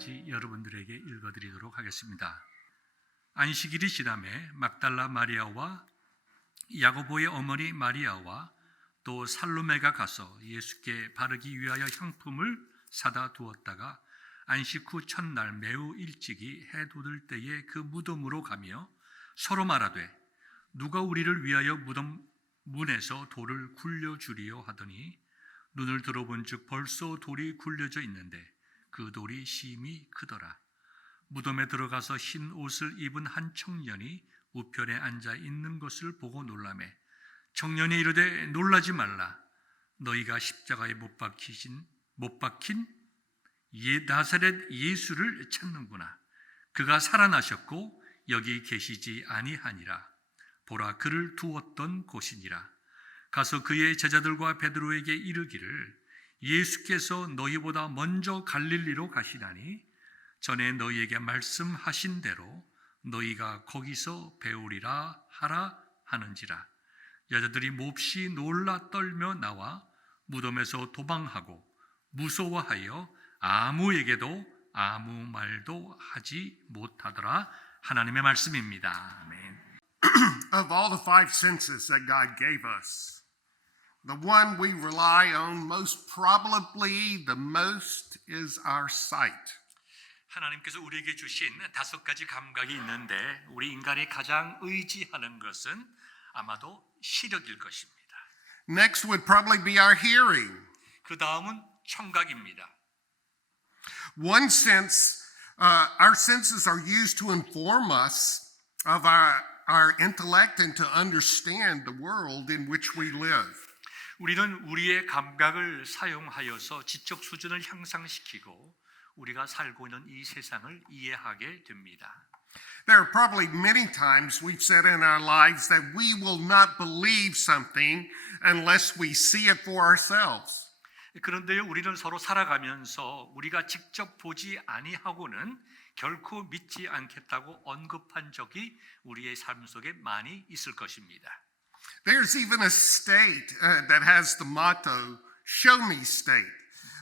가지 여러분들에게 읽어드리도록 하겠습니다. 안식일이 지남에 막달라 마리아와 야고보의 어머니 마리아와 또 살로메가 가서 예수께 바르기 위하여 향품을 사다 두었다가 안식 후 첫날 매우 일찍이 해 돋을 때에 그 무덤으로 가며 서로 말하되 누가 우리를 위하여 무덤 문에서 돌을 굴려주리요 하더니 눈을 들어본즉 벌써 돌이 굴려져 있는데 그 돌이 심히 크더라. 무덤에 들어가서 흰 옷을 입은 한 청년이 우편에 앉아 있는 것을 보고 놀라매 청년이 이르되 놀라지 말라. 너희가 십자가에 못 박힌 나사렛 예수를 찾는구나. 그가 살아나셨고 여기 계시지 아니하니라. 보라, 그를 두었던 곳이니라. 가서 그의 제자들과 베드로에게 이르기를 예수께서 너희보다 먼저 갈릴리로 가시나니 전에 너희에게 말씀하신 대로 너희가 거기서 배우리라 하라 하는지라. 여자들이 몹시 놀라 떨며 나와 무덤에서 도망하고 무서워하여 아무에게도 아무 말도 하지 못하더라. 하나님의 말씀입니다. 아멘. Of all the five senses that God gave us, the one we rely on most probably the most is our sight. 하나님께서 우리에게 주신 5가지 감각이 있는데 우리 인간이 가장 의지하는 것은 아마도 시력일 것입니다. Next would probably be our hearing. 그 다음은 청각입니다. One sense, our senses are used to inform us of our intellect and to understand the world in which we live. 우리는 우리의 감각을 사용하여서 지적 수준을 향상시키고 우리가 살고 있는 이 세상을 이해하게 됩니다. There are probably many times we've said in our lives that we will not believe something unless we see it for ourselves. 그런데요, 우리는 서로 살아가면서 우리가 직접 보지 아니하고는 결코 믿지 않겠다고 언급한 적이 우리의 삶 속에 많이 있을 것입니다. There's even a state that has the motto, "Show me state,"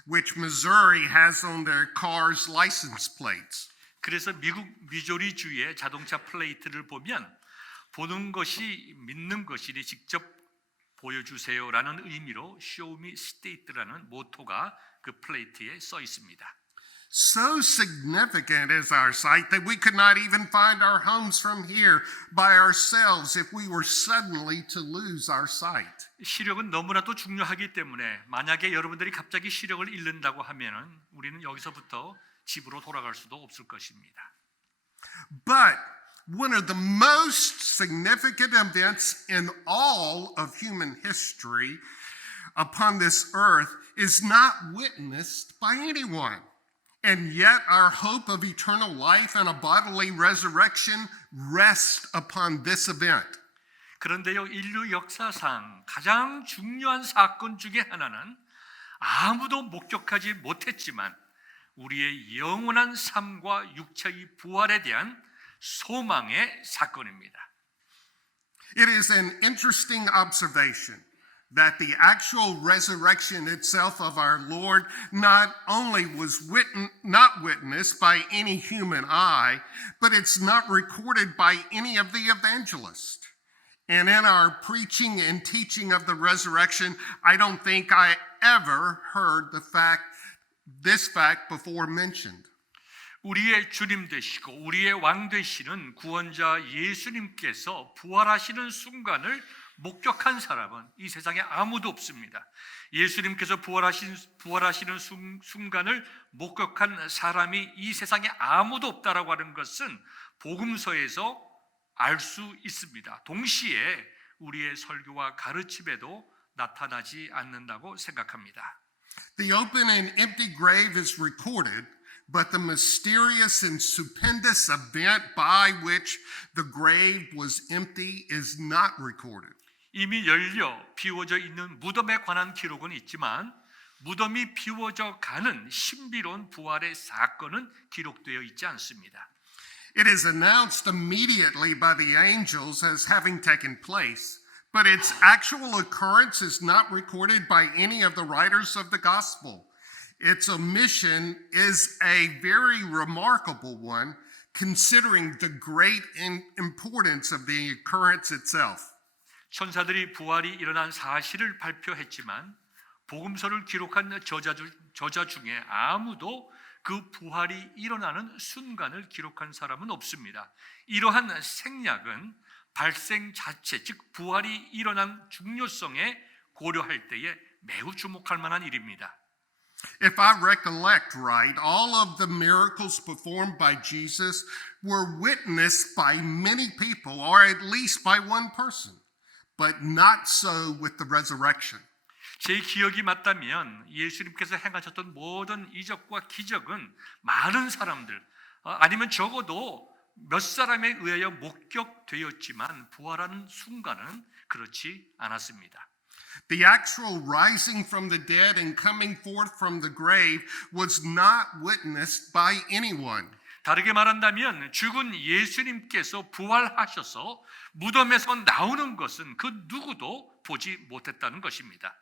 which Missouri has on their cars' license plates. 그래서 미국 미조리주의 자동차 플레이트를 보면 보는 것이 믿는 것이니 직접 보여주세요라는 의미로 Show me state라는 모토가 그 플레이트에 써 있습니다. So significant is our sight that we could not even find our homes from here by ourselves if we were suddenly to lose our sight. 시력은 너무나도 중요하기 때문에 만약에 여러분들이 갑자기 시력을 잃는다고 하면은 우리는 여기서부터 집으로 돌아갈 수도 없을 것입니다. But one of the most significant events in all of human history upon this earth is not witnessed by anyone. And yet our hope of eternal life and a bodily resurrection rest upon this event. 그런데요, 인류 역사상 가장 중요한 사건 중에 하나는 아무도 목격하지 못했지만 우리의 영원한 삶과 육체의 부활에 대한 소망의 사건입니다. It is an interesting observation that the actual resurrection itself of our Lord not only was not witnessed by any human eye, but it's not recorded by any of the evangelists. And in our preaching and teaching of the resurrection, I don't think I ever heard this fact before mentioned. 우리의 주님 되시고 우리의 왕 되시는 구원자 예수님께서 부활하시는 순간을 목격한 사람은 이 세상에 아무도 없습니다. 예수님께서 부활하시는 순간을 목격한 사람이 이 세상에 아무도 없다라고 하는 것은 복음서에서 알 수 있습니다. 동시에 우리의 설교와 가르침에도 나타나지 않는다고 생각합니다. The open and empty grave is recorded, but the mysterious and stupendous event by which the grave was empty is not recorded. 이미 열려 비워져 있는 무덤에 관한 기록은 있지만 무덤이 비워져 가는 신비로운 부활의 사건은 기록되어 있지 않습니다. It is announced immediately by the angels as having taken place, but its actual occurrence is not recorded by any of the writers of the gospel. its omission is a very remarkable one, considering the great importance of the occurrence itself. 천사들이 부활이 일어난 사실을 발표했지만 복음서를 기록한 저자 중에 아무도 그 부활이 일어나는 순간을 기록한 사람은 없습니다. 이러한 생략은 발생 자체, 즉 부활이 일어난 중요성에 고려할 때에 매우 주목할 만한 일입니다. If I recollect right, all of the miracles performed by Jesus were witnessed by many people, or at least by one person, but not so with the resurrection. 제 기억이 맞다면 예수님께서 행하셨던 모든 이적과 기적은 많은 사람들 아니면 적어도 몇 사람에 의하여 목격되었지만 부활하는 순간은 그렇지 않았습니다. The actual rising from the dead and coming forth from the grave was not witnessed by anyone. 다르게 말한다면 죽은 예수님께서 부활하셔서 무덤에서 나오는 것은 그 누구도 보지 못했다는 것입니다.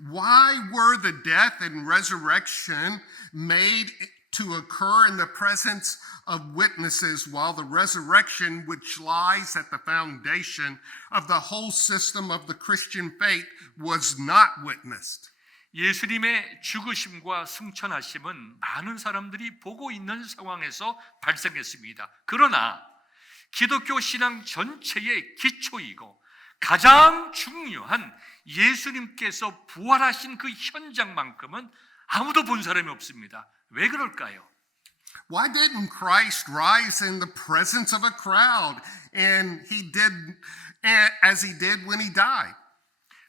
Why were the death and resurrection made to occur in the presence of witnesses while the resurrection, which lies at the foundation of the whole system of the Christian faith, was not witnessed? 예수님의 죽으심과 승천하심은 많은 사람들이 보고 있는 상황에서 발생했습니다. 그러나 기독교 신앙 전체의 기초이고 가장 중요한 예수님께서 부활하신 그 현장만큼은 아무도 본 사람이 없습니다. 왜 그럴까요? Why didn't Christ rise in the presence of a crowd and he did as he did when he died?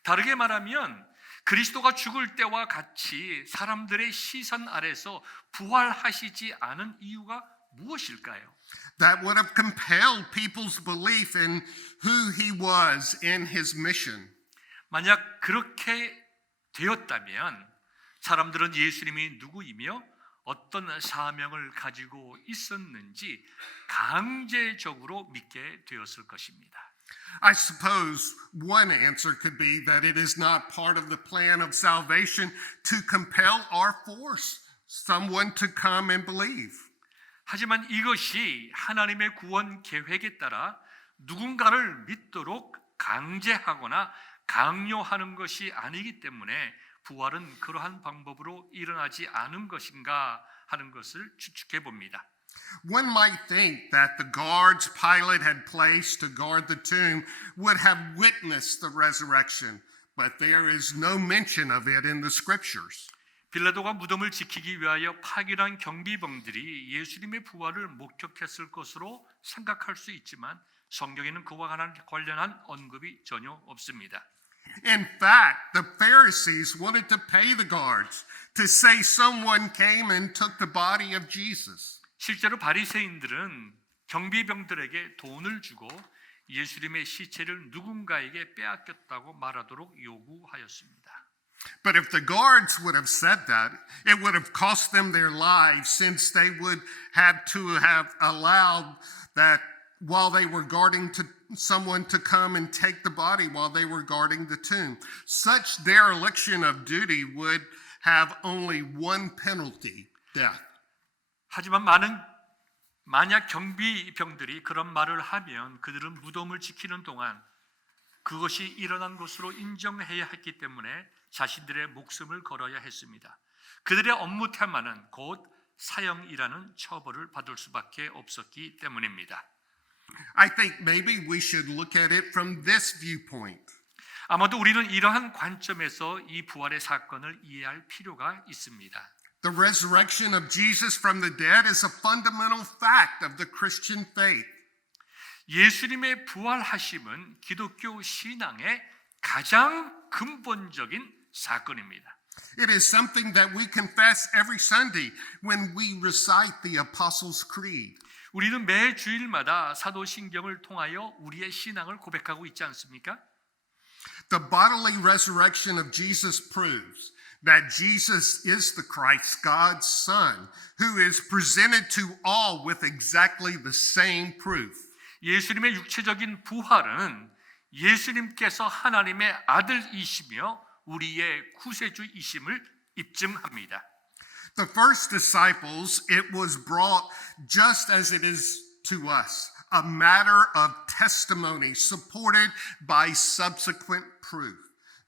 다르게 말하면 그리스도가 죽을 때와 같이 사람들의 시선 아래서 부활하시지 않은 이유가 무엇일까요? That would have compelled people's belief in who he was in his mission. 만약 그렇게 되었다면 사람들은 예수님이 누구이며 어떤 사명을 가지고 있었는지 강제적으로 믿게 되었을 것입니다. I suppose one answer could be that it is not part of the plan of salvation to compel or force someone to come and believe. 하지만 이것이 하나님의 구원 계획에 따라 누군가를 믿도록 강제하거나 강요하는 것이 아니기 때문에 부활은 그러한 방법으로 일어나지 않은 것인가 하는 것을 추측해 봅니다. One might think that the guards Pilate had placed to guard the tomb would have witnessed the resurrection, but there is no mention of it in the scriptures. 빌라도가 무덤을 지키기 위하여 파견한 경비병들이 예수님의 부활을 목격했을 것으로 생각할 수 있지만 성경에는 그와 관련한 언급이 전혀 없습니다. In fact, the Pharisees wanted to pay the guards to say someone came and took the body of Jesus. 실제로 바리새인들은 경비병들에게 돈을 주고 예수님의 시체를 누군가에게 빼앗겼다고 말하도록 요구하였습니다. But if the guards would have said that, it would have cost them their lives, since they would have to have allowed that while they were guarding someone to come and take the body while they were guarding the tomb. Such dereliction of duty would have only one penalty, death. 하지만 만약 경비병들이 그런 말을 하면 그들은 무덤을 지키는 동안 그것이 일어난 것으로 인정해야 했기 때문에 자신들의 목숨을 걸어야 했습니다. 그들의 업무 태만은 곧 사형이라는 처벌을 받을 수밖에 없었기 때문입니다. I think maybe we should look at it from this viewpoint. 아마도 우리는 이러한 관점에서 이 부활의 사건을 이해할 필요가 있습니다. The resurrection of Jesus from the dead is a fundamental fact of the Christian faith. 예수님의 부활하심은 기독교 신앙의 가장 근본적인 사건입니다. It is something that we confess every Sunday when we recite the Apostles' Creed. 우리는 매 주일마다 사도신경을 통하여 우리의 신앙을 고백하고 있지 않습니까? The bodily resurrection of Jesus proves that Jesus is the Christ, God's Son, who is presented to all with exactly the same proof. 예수님의 육체적인 부활은 예수님께서 하나님의 아들이시며 우리의 구세주이심을 입증합니다. The first disciples, it was brought just as it is to us, a matter of testimony supported by subsequent proof.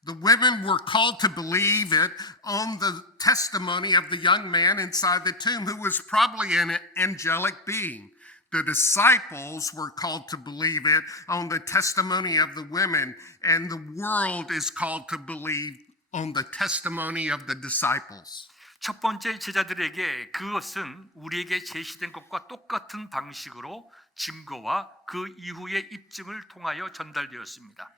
The women were called to believe it on the testimony of the young man inside the tomb, who was probably an angelic being. The disciples were called to believe it on the testimony of the women, and the world is called to believe on the testimony of the disciples. 첫 번째 제자들에게 그것은 우리에게 제시된 것과 똑같은 방식으로 증거와 그 이후의 입증을 통하여 전달되었습니다.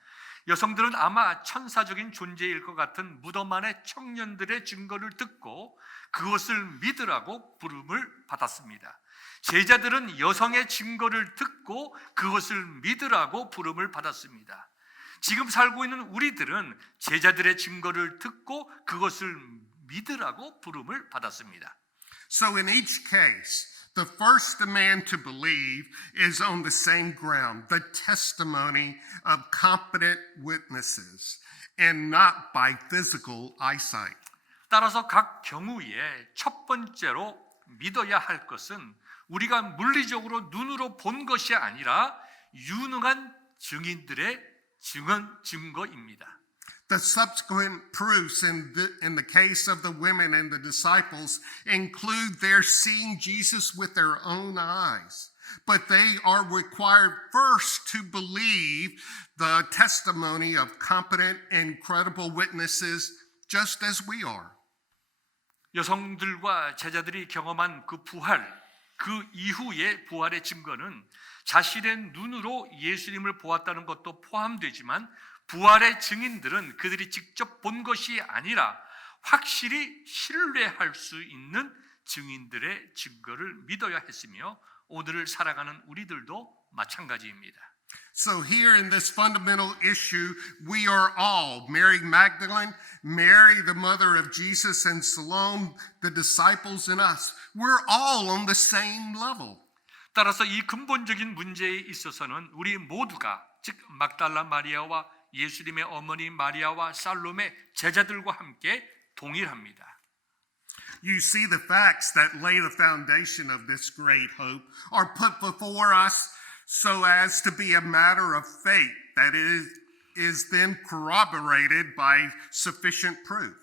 여성들은 아마 천사적인 존재일 것 같은 무덤 안의 청년들의 증거를 듣고 그것을 믿으라고 부름을 받았습니다. 제자들은 여성의 증거를 듣고 그것을 믿으라고 부름을 받았습니다. 지금 살고 있는 우리들은 제자들의 증거를 듣고 그것을 믿으라고 부름을 받았습니다. So in each case, the first demand to believe is on the same ground, the testimony of competent witnesses, and not by physical eyesight. 따라서 각 경우에 첫 번째로 믿어야 할 것은 우리가 물리적으로 눈으로 본 것이 아니라 유능한 증인들의 증거입니다. The subsequent proofs in the case of the women and the disciples include their seeing Jesus with their own eyes. But they are required first to believe the testimony of competent and credible witnesses, just as we are. 여성들과 제자들이 경험한 그 부활, 그 이후의 부활의 증거는 자신의 눈으로 예수님을 보았다는 것도 포함되지만 부활의 증인들은 그들이 직접 본 것이 아니라 확실히 신뢰할 수 있는 증인들의 증거를 믿어야 했으며 오늘을 살아가는 우리들도 마찬가지입니다. So here in this fundamental issue, we are all, Mary Magdalene, Mary the mother of Jesus, and Salome, the disciples, and us, we're all on the same level. 따라서 이 근본적인 문제에 있어서는 우리 모두가 즉 막달라 마리아와 예수님의 어머니 마리아와 살롬의 제자들과 함께 동일합니다. You see, the facts that lay the foundation of this great hope are put before us so as to be a matter of faith that is then corroborated by sufficient proof.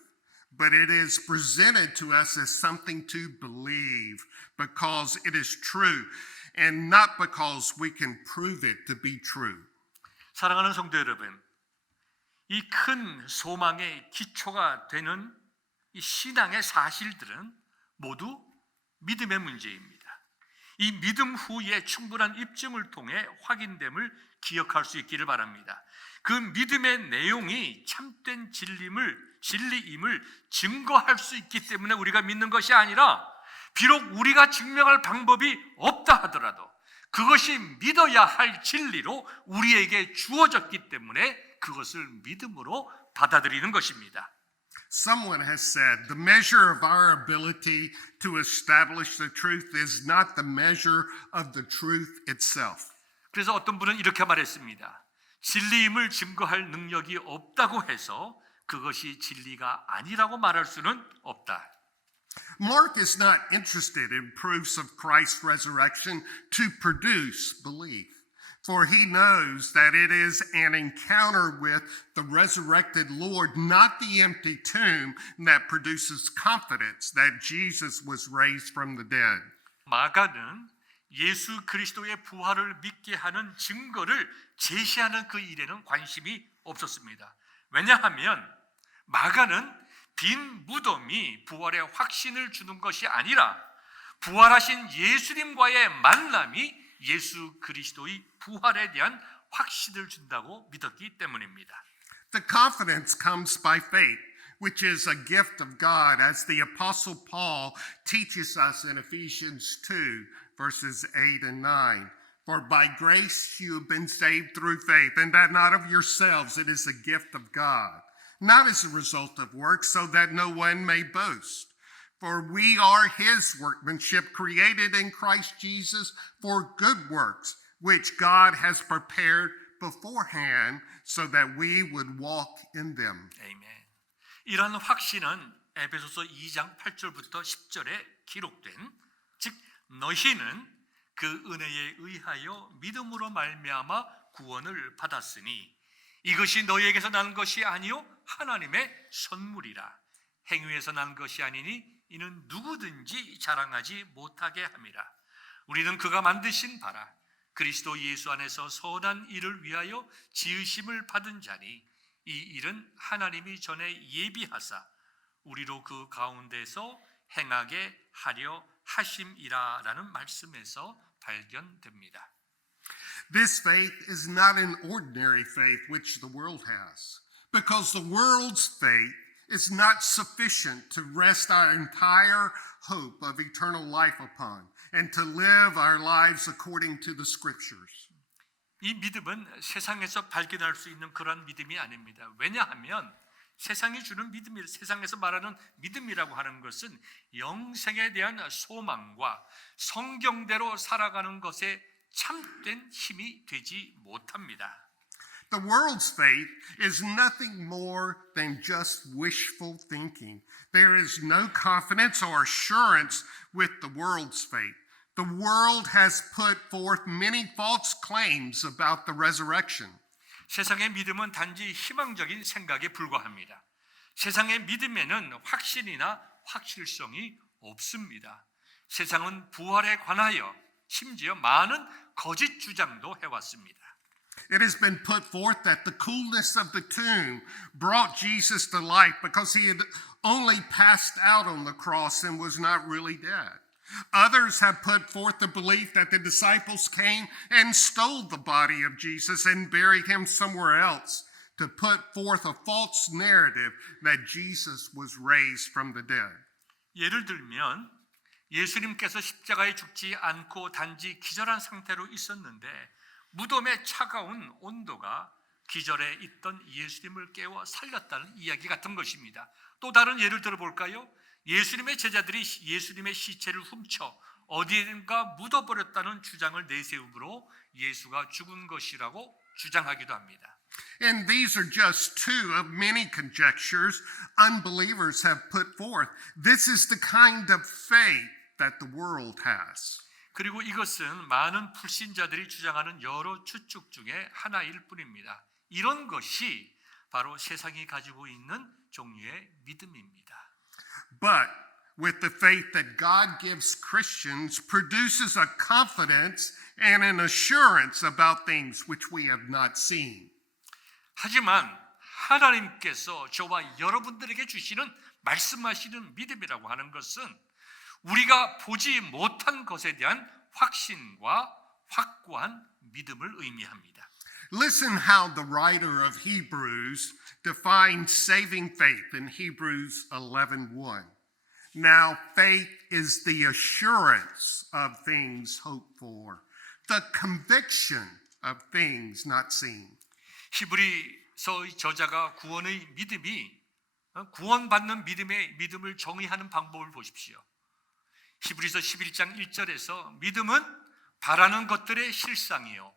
But it is presented to us as something to believe because it is true and not because we can prove it to be true. 사랑하는 성도 여러분, 이 큰 소망의 기초가 되는 이 신앙의 사실들은 모두 믿음의 문제입니다. 이 믿음 후에 충분한 입증을 통해 확인됨을 기억할 수 있기를 바랍니다. 그 믿음의 내용이 참된 진리임을 증거할 수 있기 때문에 우리가 믿는 것이 아니라 비록 우리가 증명할 방법이 없다 하더라도 그것이 믿어야 할 진리로 우리에게 주어졌기 때문에 그것을 믿음으로 받아들이는 것입니다. Someone has said the measure of our ability to establish the truth is not the measure of the truth itself. 그래서 어떤 분은 이렇게 말했습니다. 진리임을 증거할 능력이 없다고 해서 그것이 진리가 아니라고 말할 수는 없다. Mark is not interested in proofs of Christ's resurrection to produce belief, for he knows that it is an encounter with the resurrected Lord, not the empty tomb, that produces confidence that Jesus was raised from the dead. 마가는 예수 그리스도의 부활을 믿게 하는 증거를 제시하는 그 일에는 관심이 없었습니다. 왜냐하면 마가는 빈 무덤이 부활의 확신을 주는 것이 아니라 부활하신 예수님과의 만남이 예수 그리스도의 부활에 대한 확신을 준다고 믿었기 때문입니다. The confidence comes by faith, which is a gift of God, as the Apostle Paul teaches us in Ephesians 2, verses 8 and 9. For by grace you have been saved through faith, and that not of yourselves, it is a gift of God, not as a result of works, so that no one may boast. For we are his workmanship, created in Christ Jesus for good works, which God has prepared beforehand so that we would walk in them. 아멘. 이런 확신은 에베소서 2장 8절부터 10절에 기록된, 즉 너희는 그 은혜에 의하여 믿음으로 말미암아 구원을 받았으니 이것이 너희에게서 난 것이 아니요 하나님의 선물이라. 행위에서 난 것이 아니니 이는 누구든지 자랑하지 못하게 함이라. 우리는 그가 만드신 바라 그리스도 예수 안에서 선한 일을 위하여 지으심을 받은 자니 이 일은 하나님이 전에 예비하사 우리로 그 가운데서 행하게 하려 하심이라라는 말씀에서 발견됩니다. This faith is not an ordinary faith which the world has, because the world's faith is not sufficient to rest our entire hope of eternal life upon and to live our lives according to the scriptures. 이 믿음은 세상에서 발견할 수 있는 그런 믿음이 아닙니다. 왜냐하면 세상이 주는 믿음이, 세상에서 말하는 믿음이라고 하는 것은 영생에 대한 소망과 성경대로 살아가는 것에 참된 힘이 되지 못합니다. The world's faith is nothing more than just wishful thinking. There is no confidence or assurance with the world's faith. The world has put forth many false claims about the resurrection. 세상의 믿음은 단지 희망적인 생각에 불과합니다. 세상의 믿음에는 확신이나 확실성이 없습니다. 세상은 부활에 관하여 심지어 많은 거짓 주장도 해왔습니다. It has been put forth that the coolness of the tomb brought Jesus to life because he had only passed out on the cross and was not really dead. Others have put forth the belief that the disciples came and stole the body of Jesus and buried him somewhere else to put forth a false narrative that Jesus was raised from the dead. 예를 들면 예수님께서 십자가에 죽지 않고 단지 기절한 상태로 있었는데 무덤의 차가운 온도가 기절해 있던 예수님을 깨워 살렸다는 이야기 같은 것입니다. 또 다른 예를 들어볼까요? 예수님의 제자들이 예수님의 시체를 훔쳐 어디인가 묻어버렸다는 주장을 내세우므로 예수가 죽은 것이라고 주장하기도 합니다. And these are just two of many conjectures unbelievers have put forth. This is the kind of faith that the world has. 그리고 이것은 많은 불신자들이 주장하는 여러 추측 중에 하나일 뿐입니다. 이런 것이 바로 세상이 가지고 있는 종류의 믿음입니다. But with the faith that God gives Christians produces a confidence and an assurance about things which we have not seen. 하지만 하나님께서 저와 여러분들에게 주시는 말씀하시는 믿음이라고 하는 것은 우리가 보지 못한 것에 대한 확신과 확고한 믿음을 의미합니다. Listen how the writer of Hebrews defines saving faith in Hebrews 11:1. Now faith is the assurance of things hoped for, the conviction of things not seen. 히브리서의 저자가 구원의 믿음이 구원받는 믿음을 정의하는 방법을 보십시오. 히브리서 11장 1절에서 믿음은 바라는 것들의 실상이요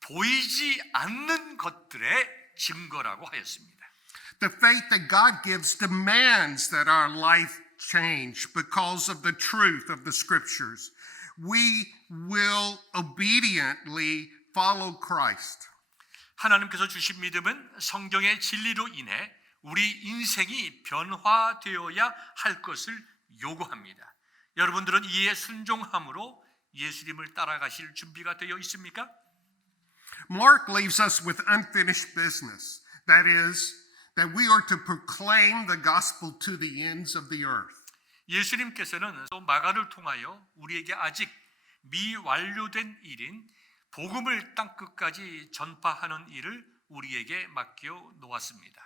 보이지 않는 것들의 증거라고 하였습니다. The faith that God gives demands that our life change because of the truth of the scriptures. We will obediently follow Christ. 하나님께서 주신 믿음은 성경의 진리로 인해 우리 인생이 변화되어야 할 것을 요구합니다. 여러분들은 이에 순종함으로 예수님을 따라가실 준비가 되어 있습니까? Mark leaves us with unfinished business. That is, that we are to proclaim the gospel to the ends of the earth. 예수님께서는 또 마가를 통하여 우리에게 아직 미완료된 일인 복음을 땅끝까지 전파하는 일을 우리에게 맡겨 놓았습니다.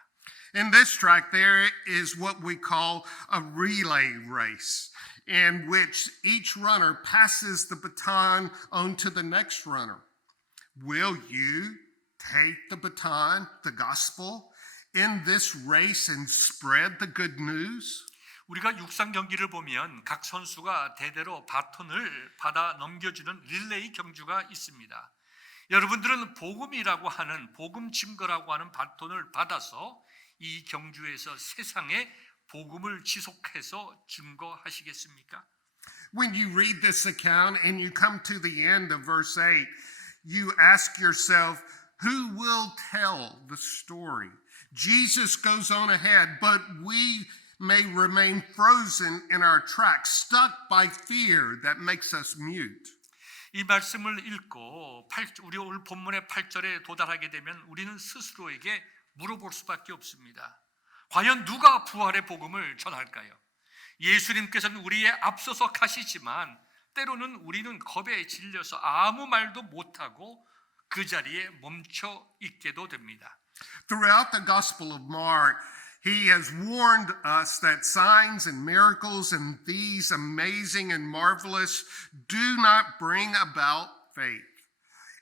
In this track, there is what we call a relay race, in which each runner passes the baton on to the next runner. Will you take the baton, the gospel, in this race and spread the good news? 우리가 육상 경기를 보면 각 선수가 대대로 바톤을 받아 넘겨주는 릴레이 경주가 있습니다. 여러분들은 복음이라고 하는 복음 증거라고 하는 바톤을 받아서 이 경주에서 세상에 복음을 지속해서 증거하시겠습니까? When you read this account and you come to the end of verse 8, you ask yourself, who will tell the story? Jesus goes on ahead, but we may remain frozen in our tracks, stuck by fear that makes us mute. 이 말씀을 읽고 우리 오늘 본문의 8절에 도달하게 되면 우리는 스스로에게 물어볼 수밖에 없습니다. 과연 누가 부활의 복음을 전할까요? 예수님께서는 우리의 앞서서 가시지만 때로는 우리는 겁에 질려서 아무 말도 못하고 그 자리에 멈춰 있게도 됩니다. Throughout the Gospel of Mark, he has warned us that signs and miracles and these amazing and marvelous do not bring about faith.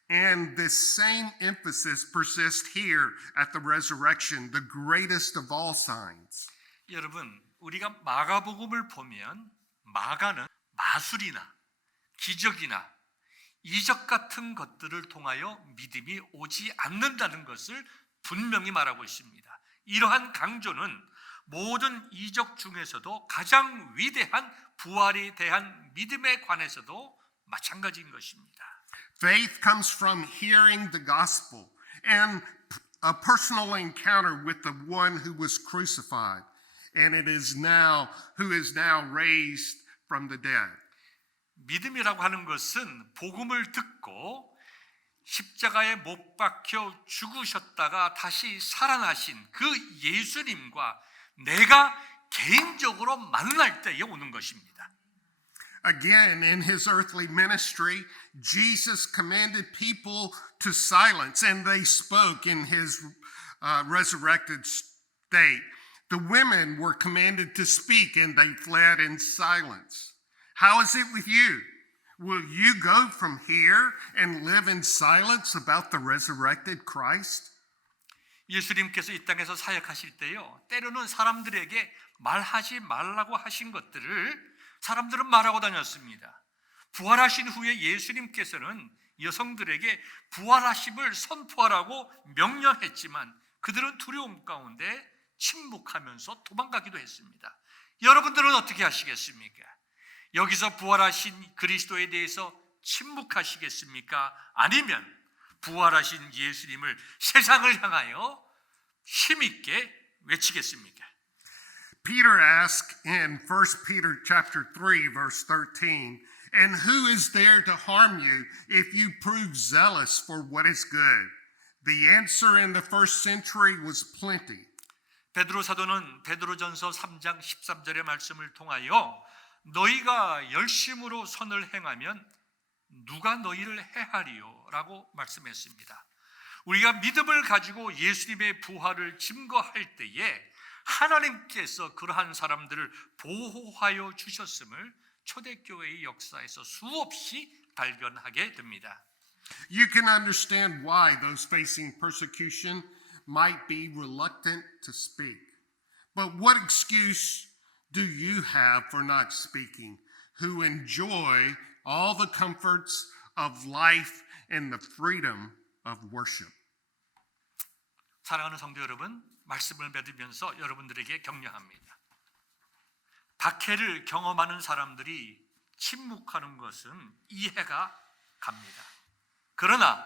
And this same emphasis persists here at the resurrection, the greatest of all signs. 여러분, 우리가 마가복음을 보면 마가는 마술이나 기적이나 이적 같은 것들을 통하여 믿음이 오지 않는다는 것을 분명히 말하고 있습니다. 이러한 강조는 모든 이적 중에서도 가장 위대한 부활에 대한 믿음에 관해서도 마찬가지인 것입니다. Faith comes from hearing the gospel and a personal encounter with the one who was crucified, and it is now who is now raised from the dead. 믿음이라고 하는 것은 복음을 듣고 십자가에 못 박혀 죽으셨다가 다시 살아나신 그 예수님과 내가 개인적으로 만날 때에 오는 것입니다. Again, in his earthly ministry, Jesus commanded people to silence, and they spoke in his resurrected state. The women were commanded to speak, and they fled in silence. How is it with you? Will you go from here and live in silence about the resurrected Christ? 예수님께서 이 땅에서 사역하실 때요, 때로는 사람들에게 말하지 말라고 하신 것들을 사람들은 말하고 다녔습니다. 부활하신 후에 예수님께서는 여성들에게 부활하심을 선포하라고 명령했지만 그들은 두려움 가운데 침묵하면서 도망가기도 했습니다. 여러분들은 어떻게 하시겠습니까? 여기서 부활하신 그리스도에 대해서 침묵하시겠습니까? 아니면 부활하신 예수님을 세상을 향하여 힘있게 외치겠습니까? Peter asked in 1 Peter chapter 3 verse 13, "And who is there to harm you if you prove zealous for what is good?" The answer in the first century was plenty. 베드로 사도는 베드로전서 3장 13절의 말씀을 통하여 너희가 열심으로 선을 행하면 누가 너희를 해하리요? 라고 말씀했습니다. 우리가 믿음을 가지고 예수님의 부활을 증거할 때에 하나님께서 그러한 사람들을 보호하여 주셨음을 초대교회의 역사에서 수없이 발견하게 됩니다. You can understand why those facing persecution might be reluctant to speak. But what excuse do you have for not speaking, who enjoy all the comforts of life and the freedom of worship? 사랑하는 성도 여러분, 말씀을 받으면서 여러분들에게 격려합니다. 박해를 경험하는 사람들이 침묵하는 것은 이해가 갑니다. 그러나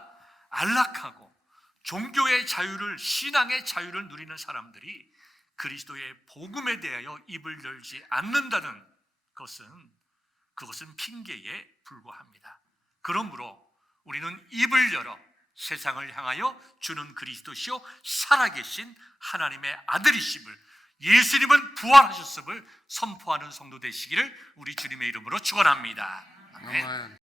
안락하고 종교의 자유를, 신앙의 자유를 누리는 사람들이 그리스도의 복음에 대하여 입을 열지 않는다는 그것은 핑계에 불과합니다. 그러므로 우리는 입을 열어 세상을 향하여 주는 그리스도시요 살아계신 하나님의 아들이심을, 예수님은 부활하셨음을 선포하는 성도 되시기를 우리 주님의 이름으로 축원합니다. 아멘. Amen.